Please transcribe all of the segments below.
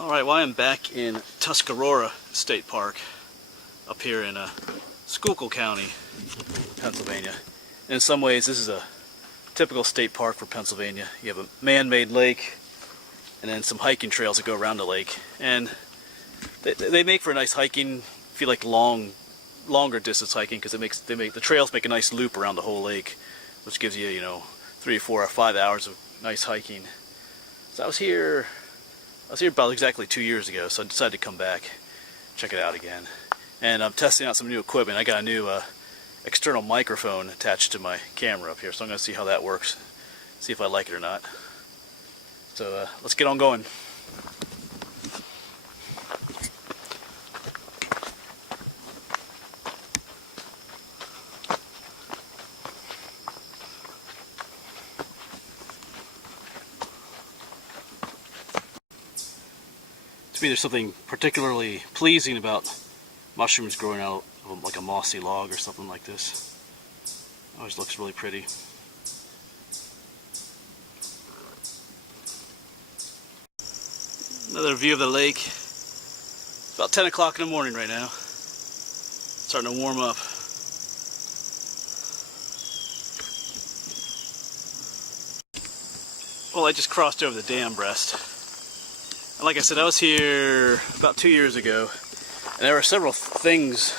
Alright, well I am back in Tuscarora State Park up here in Schuylkill County, Pennsylvania. And in some ways this is a typical state park for Pennsylvania. You have a man-made lake and then some hiking trails that go around the lake. And they make for a nice hiking, if you like longer distance hiking, because the trails make a nice loop around the whole lake, which gives you, 3, 4, or 5 hours of nice hiking. So I was here about exactly 2 years ago, so I decided to come back, check it out again. And I'm testing out some new equipment. I got a new external microphone attached to my camera up here, so I'm going to see how that works, see if I like it or not. So let's get on going. To me, there's something particularly pleasing about mushrooms growing out of like a mossy log or something like this. It always looks really pretty. Another view of the lake. It's about 10 o'clock in the morning right now. Starting to warm up. Well, I just crossed over the dam breast. And like I said, I was here about 2 years ago, and there were several things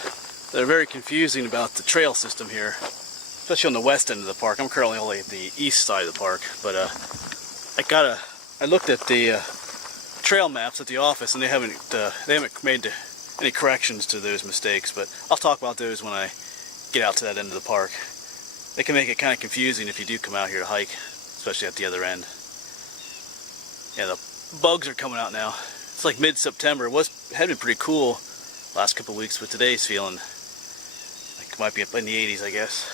that are very confusing about the trail system here, especially on the west end of the park. I'm currently only at the east side of the park, but I looked at the trail maps at the office, and they haven't made any corrections to those mistakes. But I'll talk about those when I get out to that end of the park. They can make it kind of confusing if you do come out here to hike, especially at the other end. Yeah, the bugs are coming out now. It's like mid-September. It had been pretty cool last couple of weeks, but today's feeling like it might be up in the 80s, I guess.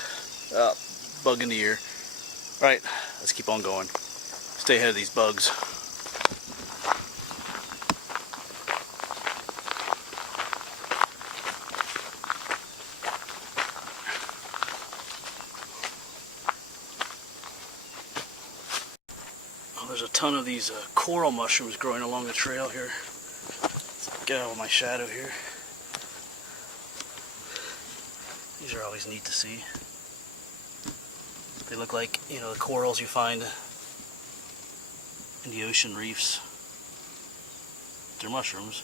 Bug in the ear. Right, let's keep on going. Stay ahead of these bugs. There's a ton of these coral mushrooms growing along the trail here. Let's get out of my shadow here. These are always neat to see. They look like, the corals you find in the ocean reefs. They're mushrooms.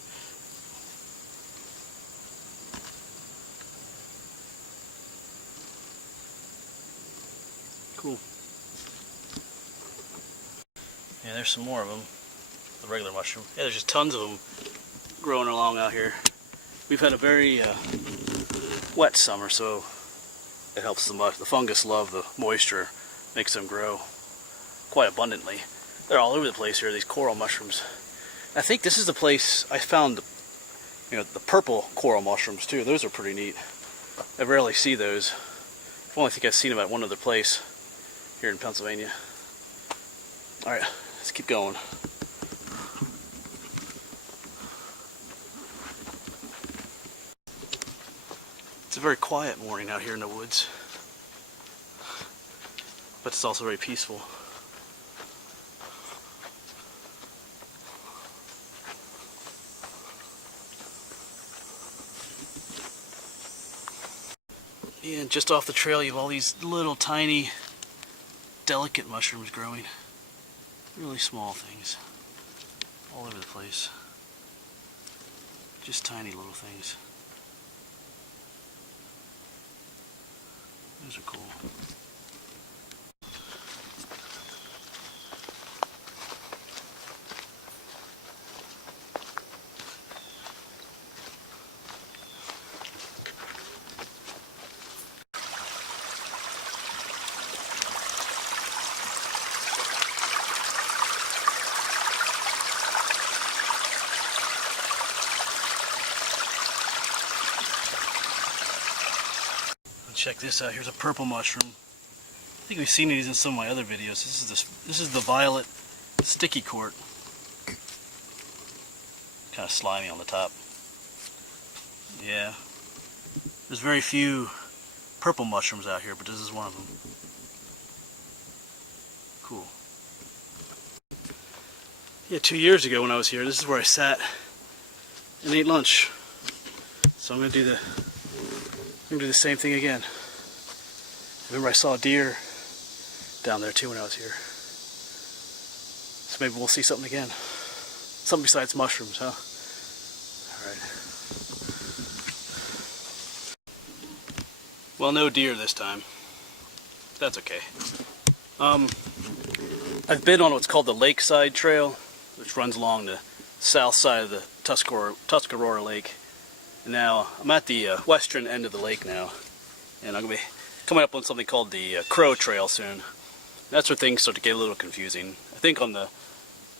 Cool. Yeah, there's some more of them, the regular mushroom. Yeah, there's just tons of them growing along out here. We've had a very wet summer, so it helps the fungus love the moisture, makes them grow quite abundantly. They're all over the place here, these coral mushrooms. I think this is the place I found, the purple coral mushrooms too. Those are pretty neat. I rarely see those. I only think I've seen them at one other place here in Pennsylvania. All right. Let's keep going. It's a very quiet morning out here in the woods, but it's also very peaceful. Yeah, and just off the trail you have all these little tiny, delicate mushrooms growing. Really small things, all over the place. Just tiny little things. Those are cool. Check this out. Here's a purple mushroom. I think we've seen these in some of my other videos. This is the violet sticky court. Kind of slimy on the top. Yeah. There's very few purple mushrooms out here, but this is one of them. Cool. Yeah, 2 years ago when I was here, this is where I sat and ate lunch. So I'm gonna do the same thing again. Remember, I saw a deer down there too when I was here. So maybe we'll see something again. Something besides mushrooms, huh? Alright. Well, no deer this time. That's okay. I've been on what's called the Lakeside Trail, which runs along the south side of the Tuscarora Lake. And now I'm at the western end of the lake now, and I'm going to be coming up on something called the Crow Trail soon. That's where things start to get a little confusing. I think on the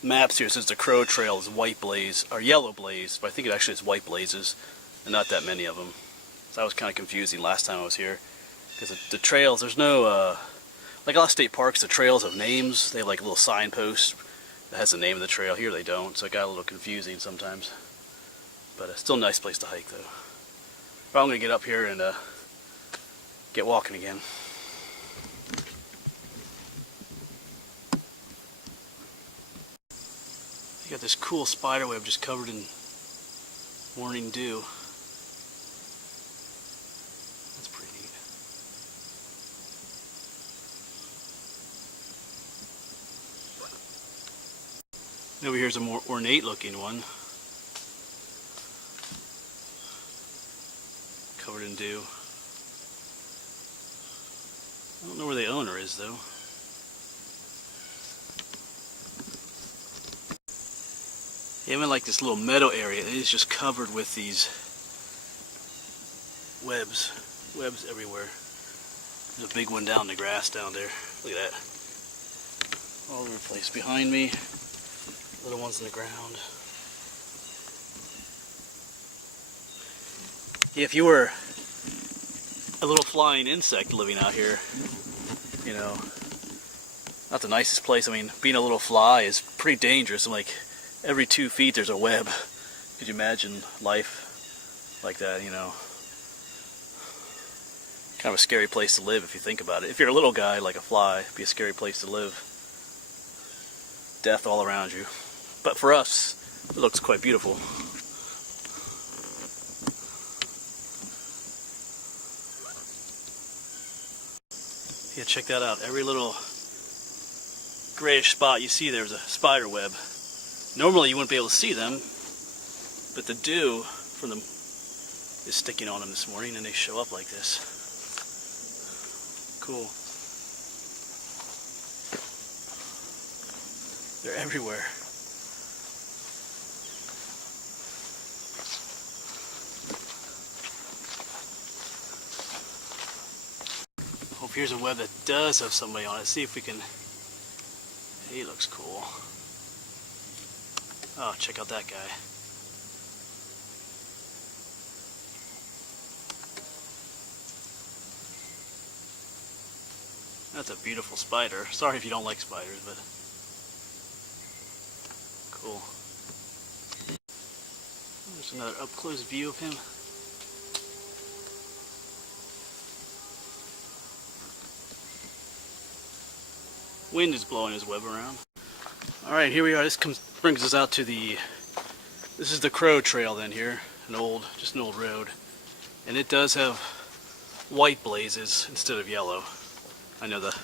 maps here it says the Crow Trail is white blaze, or yellow blaze, but I think it actually is white blazes, and not that many of them. So that was kind of confusing last time I was here, because the trails, there's no, like a lot of state parks, the trails have names. They have like a little signpost that has the name of the trail. Here they don't, so it got a little confusing sometimes. But it's still a nice place to hike though. But I'm going to get up here and get walking again. You got this cool spider web just covered in morning dew. That's pretty neat. Over here's a more ornate looking one. Covered in dew. I don't know where the owner is though. Yeah, I'm in like this little meadow area. It is just covered with these webs everywhere. There's a big one down in the grass down there. Look at that. All over the place. Behind me, little ones in the ground. Yeah, if you were a little flying insect living out here, you know, not the nicest place. I mean, being a little fly is pretty dangerous. I'm like, every 2 feet there's a web. Could you imagine life like that, you know? Kind of a scary place to live if you think about it. If you're a little guy like a fly, it'd be a scary place to live. Death all around you. But for us, it looks quite beautiful. Yeah, check that out. Every little grayish spot you see there is a spider web. Normally you wouldn't be able to see them, but the dew from them is sticking on them this morning and they show up like this. Cool. They're everywhere. Hope here's a web that does have somebody on it. See if we can. He looks cool. Oh, check out that guy. That's a beautiful spider. Sorry if you don't like spiders, but cool. There's another up-close view of him. Wind is blowing his web around. Alright, here we are. This brings us out to this is the Crow Trail then here. Just an old road. And it does have white blazes instead of yellow. I know the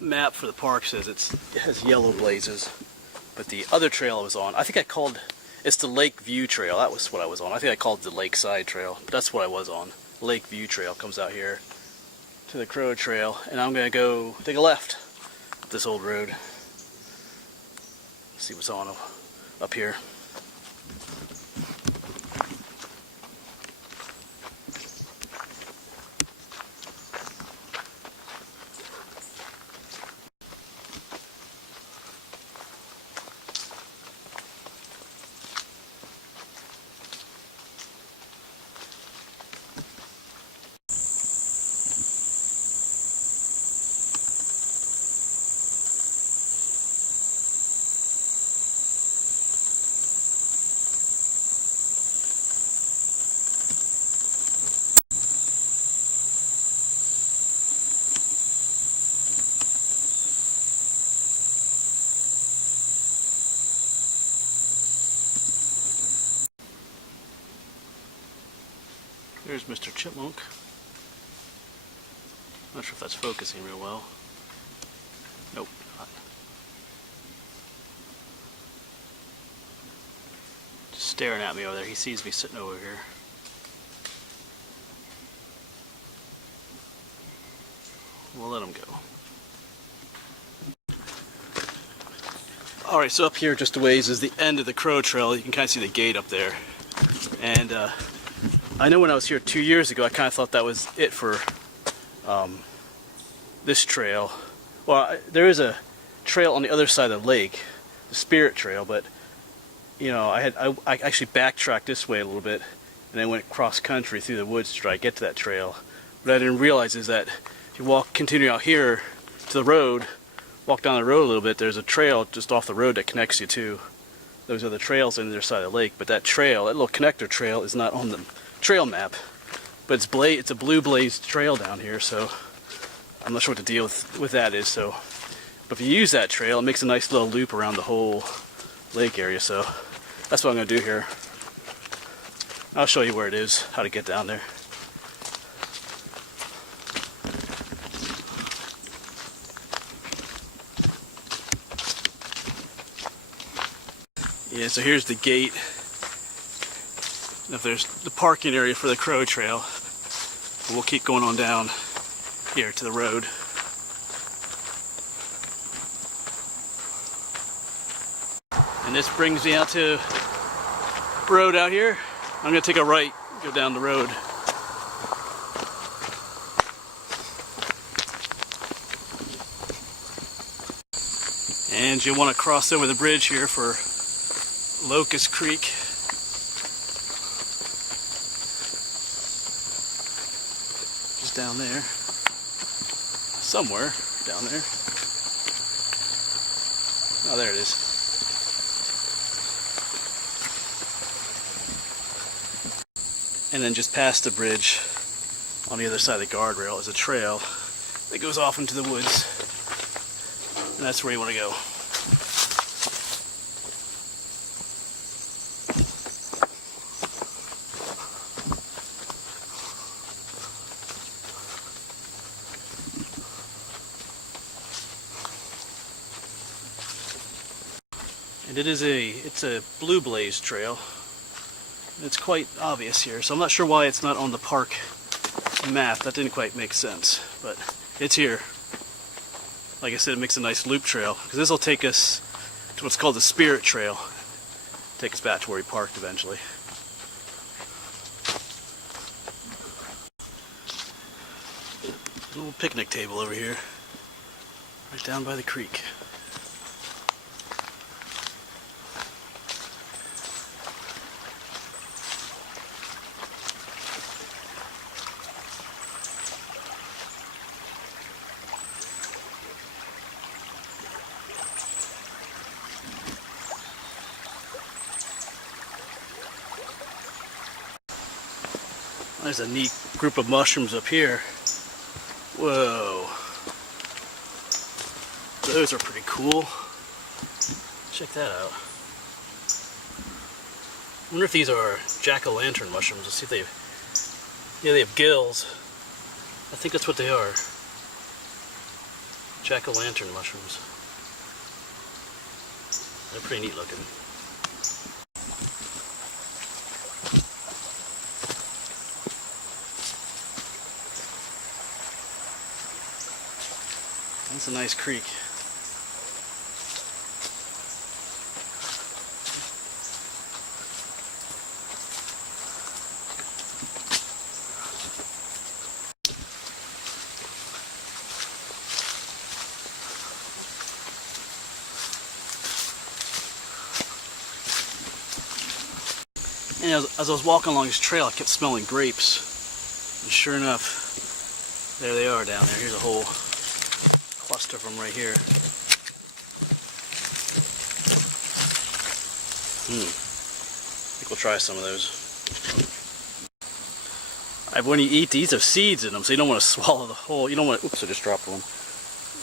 map for the park says it has yellow blazes. But the other trail I was on, it's the Lake View Trail. That was what I was on. I think I called it the Lakeside Trail. But that's what I was on. Lake View Trail comes out here to the Crow Trail. And I'm going to go take a left up this old road. See what's on up here. There's Mr. Chipmunk. Not sure if that's focusing real well. Nope, not. Just staring at me over there. He sees me sitting over here. We'll let him go. Alright, so up here just a ways is the end of the crow trail. You can kind of see the gate up there. And I know when I was here 2 years ago, I kind of thought that was it for this trail. Well, there is a trail on the other side of the lake, the Spirit Trail, but you know, I actually backtracked this way a little bit and then went cross country through the woods to try to get to that trail. What I didn't realize is that if you continue out here to the road, walk down the road a little bit, there's a trail just off the road that connects you to those other trails on the other side of the lake. But that trail, that little connector trail, is not on the trail map. But it's a blue blazed trail down here, so I'm not sure what the deal with that is. So, but if you use that trail, it makes a nice little loop around the whole lake area. So that's what I'm going to do here. I'll show you where it is, how to get down there. Yeah, so here's the gate. If there's the parking area for the crow trail, we'll keep going on down here to the road. And this brings me out to the road out here. I'm going to take a right, go down the road. And you'll want to cross over the bridge here for Locust Creek. Just down there. Somewhere down there. Oh, there it is. And then just past the bridge on the other side of the guardrail is a trail that goes off into the woods. And that's where you want to go. And it's a blue blaze trail. It's quite obvious here, so I'm not sure why it's not on the park map. That didn't quite make sense, but it's here. Like I said, it makes a nice loop trail, because this will take us to what's called the Spirit Trail. Take us back to where we parked eventually. A little picnic table over here, right down by the creek. There's a neat group of mushrooms up here. Whoa. Those are pretty cool. Check that out. I wonder if these are jack-o'-lantern mushrooms. Let's see if they have gills. I think that's what they are. Jack-o'-lantern mushrooms. They're pretty neat looking. That's a nice creek. And as I was walking along this trail, I kept smelling grapes. And sure enough, there they are down there. Here's a whole cluster of them right here. I think we'll try some of those. When you eat, these have seeds in them, so you don't want to swallow the whole. You don't want to. Oops! I just dropped one.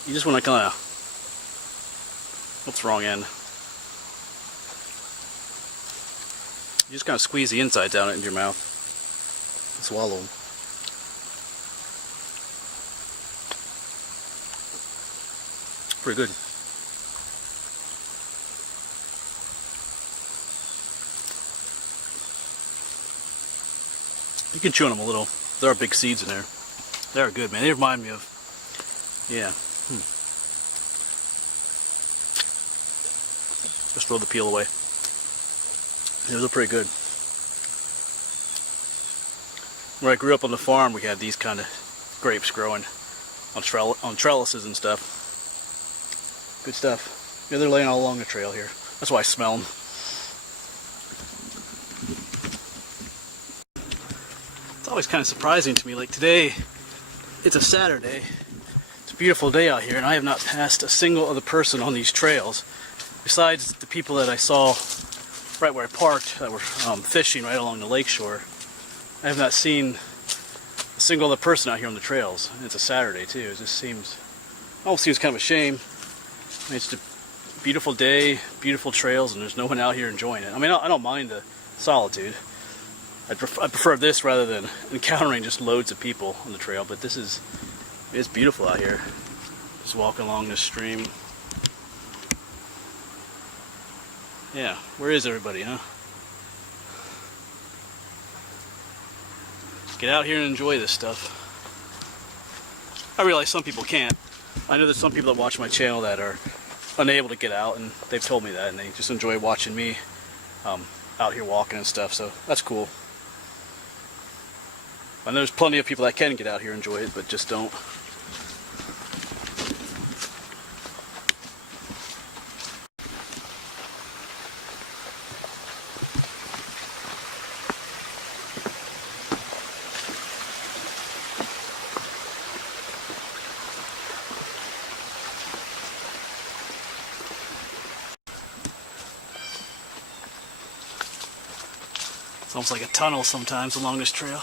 You just want to kind of. What's wrong end? You just kind of squeeze the inside down into your mouth. swallow them. Pretty good. You can chew on them a little. There are big seeds in there. They are good, man. They remind me of, yeah. Just throw the peel away. Those are pretty good. When I grew up on the farm, we had these kind of grapes growing on trellises and stuff. Good stuff. Yeah, they're laying all along the trail here. That's why I smell them. It's always kind of surprising to me. Like today, it's a Saturday. It's a beautiful day out here, and I have not passed a single other person on these trails, besides the people that I saw right where I parked that were fishing right along the lake shore. I have not seen a single other person out here on the trails. And it's a Saturday too. It just almost seems kind of a shame. I mean, it's a beautiful day, beautiful trails, and there's no one out here enjoying it. I mean, I don't mind the solitude. I prefer this rather than encountering just loads of people on the trail. But it's beautiful out here. Just walking along this stream. Yeah, where is everybody, huh? Get out here and enjoy this stuff. I realize some people can't. I know there's some people that watch my channel that are unable to get out, and they've told me that, and they just enjoy watching me out here walking and stuff, so that's cool. I know there's plenty of people that can get out here and enjoy it, but just don't. It's almost like a tunnel sometimes along this trail.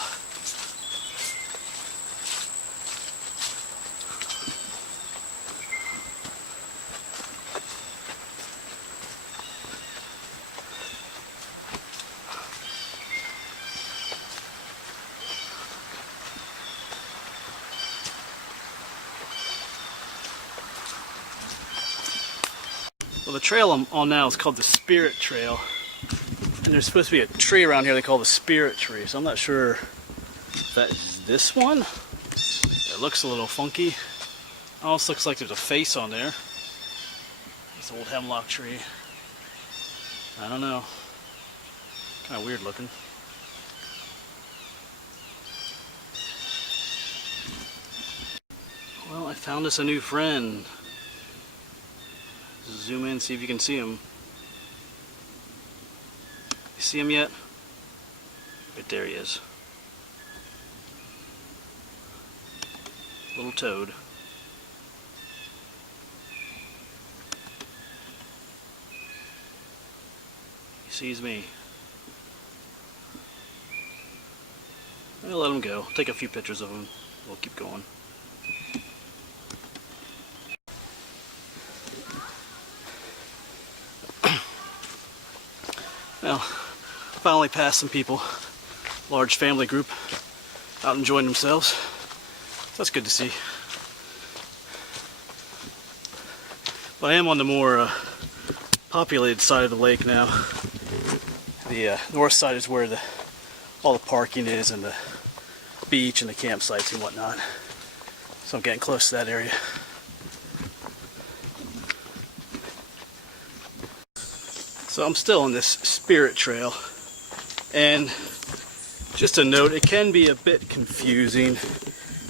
Well, the trail I'm on now is called the Spirit Trail. And there's supposed to be a tree around here they call the Spirit Tree, so I'm not sure if that's this one. It looks a little funky. Almost looks like there's a face on there. This old hemlock tree. I don't know. Kind of weird looking. Well, I found us a new friend. Zoom in, see if you can see him. You see him yet? Right there he is. Little toad. He sees me. I'll let him go. Take a few pictures of him. We'll keep going. Well, finally passed some people, large family group, out enjoying themselves. That's good to see. But I am on the more populated side of the lake now. The north side is where all the parking is, and the beach and the campsites and whatnot. So I'm getting close to that area. So I'm still on this Spirit Trail, and just a note, it can be a bit confusing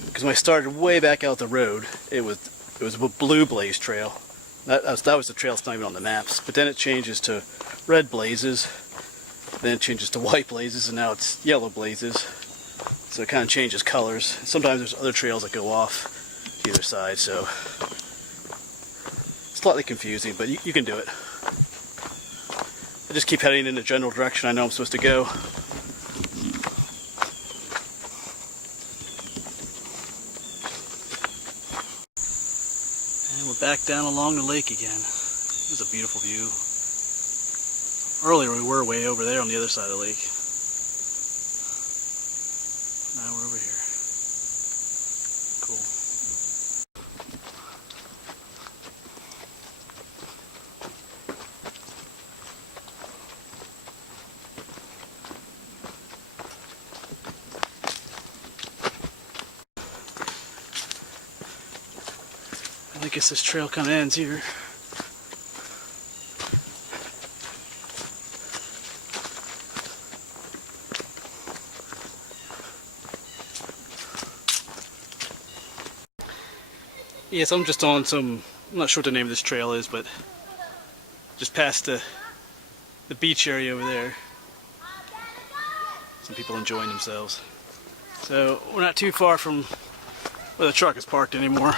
because when I started way back out the road, it was a blue blaze trail. That was the trail that's not even on the maps. But then it changes to red blazes, then it changes to white blazes, and now it's yellow blazes. So it kind of changes colors. Sometimes there's other trails that go off either side, so slightly confusing, but you can do it. I just keep heading in the general direction I know I'm supposed to go. And we're back down along the lake again. This is a beautiful view. Earlier we were way over there on the other side of the lake. Now we're over here. Cool. I guess this trail kind of ends here. Yes, I'm just on some, I'm not sure what the name of this trail is, but just past the beach area over there. Some people enjoying themselves. So we're not too far from where the truck is parked anymore.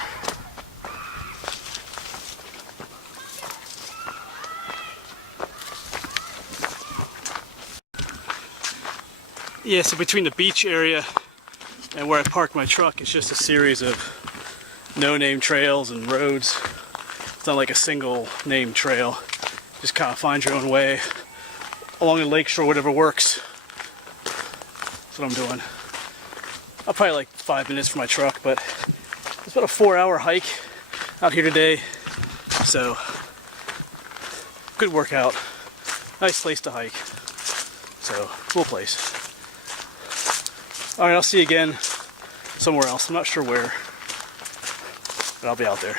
Yeah, so between the beach area and where I parked my truck, it's just a series of no-name trails and roads. It's not like a single name trail. Just kind of find your own way along the lakeshore, whatever works. That's what I'm doing. I'll probably like 5 minutes for my truck, but it's about a 4-hour hike out here today. So, good workout. Nice place to hike. So, cool place. Alright, I'll see you again somewhere else. I'm not sure where, but I'll be out there.